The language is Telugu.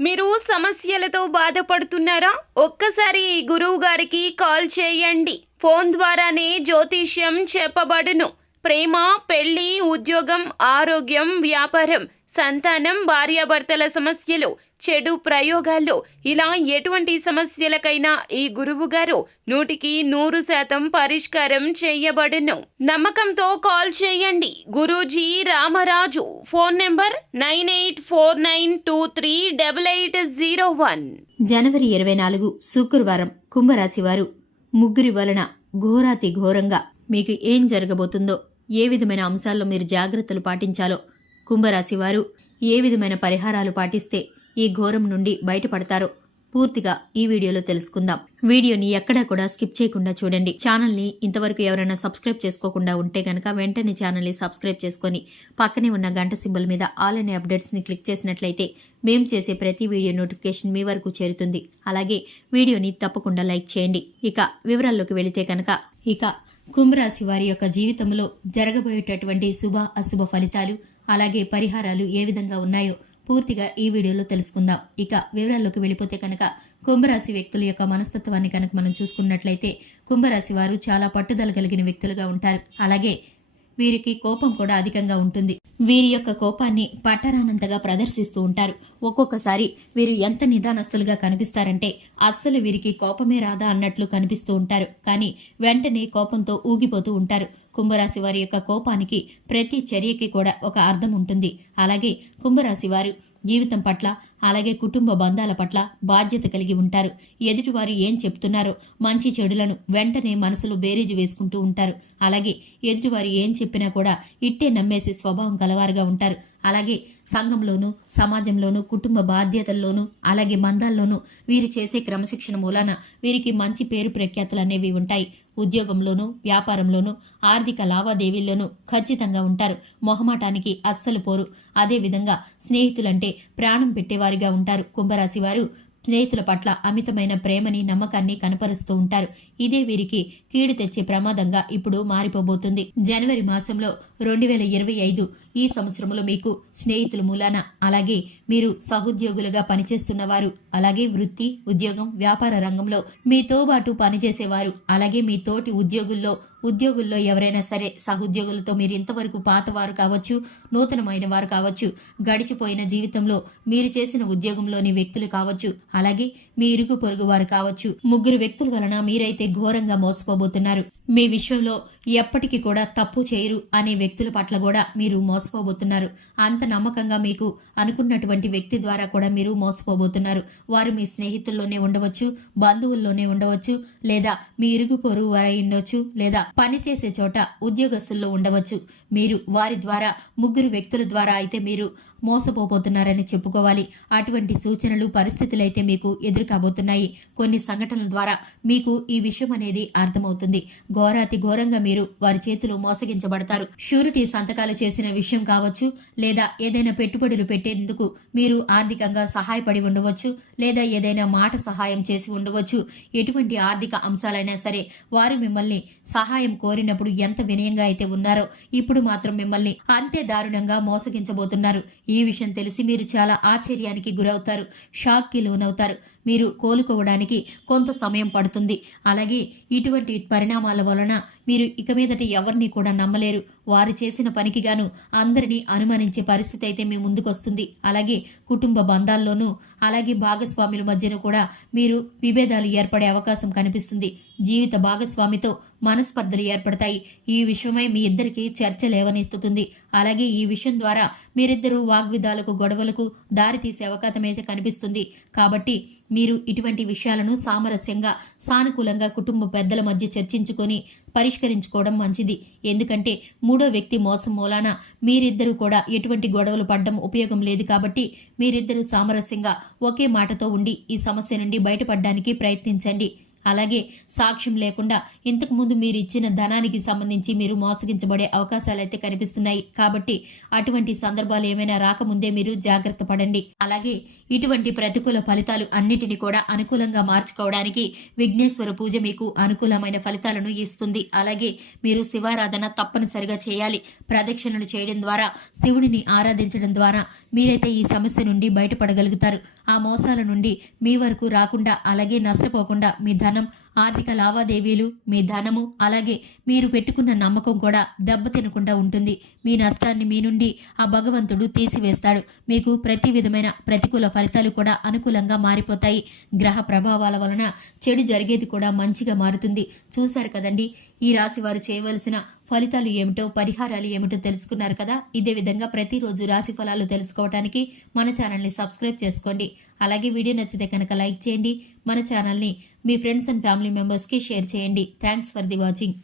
మీరు సమస్యలతో బాధపడుతున్నారా? ఒక్కసారి ఈ గురువు గారికి కాల్ చేయండి. ఫోన్ ద్వారానే జ్యోతిష్యం చెప్పబడును. ప్రేమ, పెళ్లి, ఉద్యోగం, ఆరోగ్యం, వ్యాపారం, సంతానం, భార్యాభర్తల సమస్యలు, చెడు ప్రయోగాలు, ఇలా ఎటువంటి సమస్యలకైనా ఈ గురువు గారు 100% పరిష్కారం చేయబడును. నమ్మకంతో కాల్ చేయండి. గురూజీ రామరాజు. Phone number 9849238801. జనవరి 24 శుక్రవారం కుంభరాశి వారు ముగ్గురి వలన ఘోరాతి ఘోరంగా మీకు ఏం జరగబోతుందో, ఏ విధమైన అంశాల్లో మీరు జాగ్రత్తలు పాటించాలో, కుంభరాశి వారు ఏ విధమైన పరిహారాలు పాటిస్తే ఈ ఘోరం నుండి బయటపడతారో పూర్తిగా ఈ వీడియోలో తెలుసుకుందాం. వీడియోని ఎక్కడా కూడా స్కిప్ చేయకుండా చూడండి. ఛానల్ని ఇంతవరకు ఎవరైనా సబ్స్క్రైబ్ చేసుకోకుండా ఉంటే గనక వెంటనే ఛానల్ని సబ్స్క్రైబ్ చేసుకొని పక్కనే ఉన్న గంట సింబల్ మీద ఆల్ అనే అప్డేట్స్ని క్లిక్ చేసినట్లయితే మేము చేసే ప్రతి వీడియో నోటిఫికేషన్ మీ వరకు చేరుతుంది. అలాగే వీడియోని తప్పకుండా లైక్ చేయండి. ఇక వివరాల్లోకి వెళితే కనుక కుంభరాశి వారి యొక్క జీవితంలో జరగబోయేటటువంటి శుభ అశుభ ఫలితాలు అలాగే పరిహారాలు ఏ విధంగా ఉన్నాయో పూర్తిగా ఈ వీడియోలో తెలుసుకుందాం. ఇక వివరాల్లోకి వెళ్ళిపోతే కనుక కుంభరాశి వ్యక్తుల యొక్క మనస్తత్వాన్ని కనుక మనం చూసుకున్నట్లయితే కుంభరాశి వారు చాలా పట్టుదల కలిగిన వ్యక్తులుగా ఉంటారు. అలాగే వీరికి కోపం కూడా అధికంగా ఉంటుంది. వీరి యొక్క కోపాన్ని పట్టరానంతగా ప్రదర్శిస్తూ ఉంటారు. ఒక్కొక్కసారి వీరు ఎంత నిదానస్తులుగా కనిపిస్తారంటే అస్సలు వీరికి కోపమే రాదా అన్నట్లు కనిపిస్తూ ఉంటారు. కానీ వెంటనే కోపంతో ఊగిపోతూ ఉంటారు. కుంభరాశి వారి యొక్క కోపానికి ప్రతి చర్యకి కూడా ఒక అర్థం ఉంటుంది. అలాగే కుంభరాశి వారు జీవితం పట్ల అలాగే కుటుంబ బంధాల పట్ల బాధ్యత కలిగి ఉంటారు. ఎదుటివారు ఏం చెప్తున్నారో మంచి చెడులను వెంటనే మనసులో బేరీజు వేసుకుంటూ ఉంటారు. అలాగే ఎదుటివారు ఏం చెప్పినా కూడా ఇట్టే నమ్మేసే స్వభావం కలవారుగా ఉంటారు. అలాగే సంఘంలోనూ సమాజంలోనూ కుటుంబ బాధ్యతల్లోనూ అలాగే బంధాల్లోనూ వీరు చేసే క్రమశిక్షణ మూలాన వీరికి మంచి పేరు ప్రఖ్యాతులు అనేవి ఉంటాయి. ఉద్యోగంలోనూ వ్యాపారంలోనూ ఆర్థిక లావాదేవీల్లోనూ ఖచ్చితంగా ఉంటారు. మొహమాటానికి అస్సలు పోరు. అదేవిధంగా స్నేహితులంటే ప్రాణం పెట్టేవారిగా ఉంటారు. కుంభరాశి వారు స్నేహితుల పట్ల అమితమైన ప్రేమని నమ్మకాన్ని కనపరుస్తూ ఉంటారు. ఇదే వీరికి కీడు తెచ్చే ప్రమాదంగా ఇప్పుడు మారిపోబోతుంది. జనవరి మాసంలో 2025 ఈ సంవత్సరంలో మీకు స్నేహితుల మూలాన అలాగే మీరు సహోద్యోగులుగా పనిచేస్తున్న వారు అలాగే వృత్తి ఉద్యోగం వ్యాపార రంగంలో మీ తోబాటు పనిచేసేవారు అలాగే మీ తోటి ఉద్యోగుల్లో ఎవరైనా సరే సహోద్యోగులతో మీరు ఇంతవరకు పాతవారు కావచ్చు, నూతనమైన వారు కావచ్చు, గడిచిపోయిన జీవితంలో మీరు చేసిన ఉద్యోగంలోని వ్యక్తులు కావచ్చు, అలాగే మీ ఇరుగు పొరుగు వారు కావచ్చు. ముగ్గురు వ్యక్తుల వలన మీరైతే ఘోరంగా మోసపోబోతున్నారు. మీ విషయంలో ఎప్పటికీ కూడా తప్పు చేయరు అనే వ్యక్తుల పట్ల కూడా మీరు మోసపోబోతున్నారు. అంత నమ్మకంగా మీకు అనుకున్నటువంటి వ్యక్తి ద్వారా కూడా మీరు మోసపోబోతున్నారు. వారు మీ స్నేహితుల్లోనే ఉండవచ్చు, బంధువుల్లోనే ఉండవచ్చు, లేదా మీ ఇరుగు పొరుగు వారై ఉండవచ్చు, లేదా పనిచేసే చోట ఉద్యోగస్తుల్లో ఉండవచ్చు. మీరు వారి ద్వారా ముగ్గురు వ్యక్తుల ద్వారా అయితే మీరు మోసపోబోతున్నారని చెప్పుకోవాలి. అటువంటి సూచనలు పరిస్థితులు అయితే మీకు ఎదురు కాబోతున్నాయి. కొన్ని సంఘటనల ద్వారా మీకు ఈ విషయం అనేది అర్థమవుతుంది. ఘోరాతి ఘోరంగా మీరు వారి చేతిలో మోసగించబడతారు. షూరిటీ సంతకాలు చేసిన విషయం కావచ్చు, లేదా ఏదైనా పెట్టుబడులు పెట్టేందుకు మీరు ఆర్థికంగా సహాయపడి ఉండవచ్చు, లేదా ఏదైనా మాట సహాయం చేసి ఉండవచ్చు. ఎటువంటి ఆర్థిక అంశాలైనా సరే వారు మిమ్మల్ని సహాయం కోరినప్పుడు ఎంత వినయంగా అయితే ఉన్నారో ఇప్పుడు మాత్రం మిమ్మల్ని అంతే దారుణంగా మోసగించబోతున్నారు. ఈ విషయం తెలిసి మీరు చాలా ఆశ్చర్యానికి గురవుతారు, షాక్కి లోనవుతారు. మీరు కోలుకోవడానికి కొంత సమయం పడుతుంది. అలాగే ఇటువంటి పరిణామాల వలన మీరు ఇక మీదట ఎవరిని కూడా నమ్మలేరు. వారు చేసిన పనికి గాను అందరినీ అనుమానించే పరిస్థితి అయితే మీ ముందుకొస్తుంది. అలాగే కుటుంబ బంధాల్లోనూ అలాగే భాగస్వాముల మధ్యన కూడా మీరు విభేదాలు ఏర్పడే అవకాశం కనిపిస్తుంది. జీవిత భాగస్వామితో మనస్పర్ధలు ఏర్పడతాయి. ఈ విషయమై మీ ఇద్దరికి చర్చ లేవనెత్తుతుంది. అలాగే ఈ విషయం ద్వారా మీరిద్దరూ వాగ్విదాలకు గొడవలకు దారితీసే అవకాశం అయితే కనిపిస్తుంది. కాబట్టి మీరు ఇటువంటి విషయాలను సామరస్యంగా సానుకూలంగా కుటుంబ పెద్దల మధ్య చర్చించుకొని పరిష్కరించుకోవడం మంచిది. ఎందుకంటే మూడో వ్యక్తి మోసం మూలాన మీరిద్దరూ కూడా ఎటువంటి గొడవలు పడడం ఉపయోగం లేదు. కాబట్టి మీరిద్దరూ సామరస్యంగా ఒకే మాటతో ఉండి ఈ సమస్య నుండి బయటపడడానికి ప్రయత్నించండి. అలాగే సాక్ష్యం లేకుండా ఇంతకుముందు మీరు ఇచ్చిన ధనానికి సంబంధించి మీరు మోసగించబడే అవకాశాలు అయితే కనిపిస్తున్నాయి. కాబట్టి అటువంటి సందర్భాలు ఏమైనా రాకముందే మీరు జాగ్రత్త పడండి. అలాగే ఇటువంటి ప్రతికూల ఫలితాలు అన్నిటిని కూడా అనుకూలంగా మార్చుకోవడానికి విఘ్నేశ్వర పూజ మీకు అనుకూలమైన ఫలితాలను ఇస్తుంది. అలాగే మీరు శివారాధన తప్పనిసరిగా చేయాలి. ప్రదక్షిణలు చేయడం ద్వారా, శివుడిని ఆరాధించడం ద్వారా మీరైతే ఈ సమస్య నుండి బయటపడగలుగుతారు. ఆ మోసాల నుండి మీ వరకు రాకుండా, అలాగే నష్టపోకుండా మీ ధనం, ఆర్థిక లావాదేవీలు, మీ ధనము, అలాగే మీరు పెట్టుకున్న నమ్మకం కూడా దెబ్బతినకుండా ఉంటుంది. మీ నష్టాన్ని మీ నుండి ఆ భగవంతుడు తీసివేస్తాడు. మీకు ప్రతి విధమైన ప్రతికూల ఫలితాలు కూడా అనుకూలంగా మారిపోతాయి. గ్రహ ప్రభావాల వలన చెడు జరిగేది కూడా మంచిగా మారుతుంది. చూశారు కదండి, ఈ రాశి వారు చేయవలసిన ఫలితాలు ఏమిటో, పరిహారాలు ఏమిటో తెలుసుకున్నారు కదా. ఇదే విధంగా ప్రతిరోజు రాశి ఫలాలు తెలుసుకోవడానికి మన ఛానల్ని సబ్స్క్రైబ్ చేసుకోండి. అలాగే వీడియో నచ్చితే కనుక లైక్ చేయండి. మన ఛానల్ని మీ ఫ్రెండ్స్ అండ్ ఫ్యామిలీ మెంబర్స్కి షేర్ చేయండి. Thanks for the watching.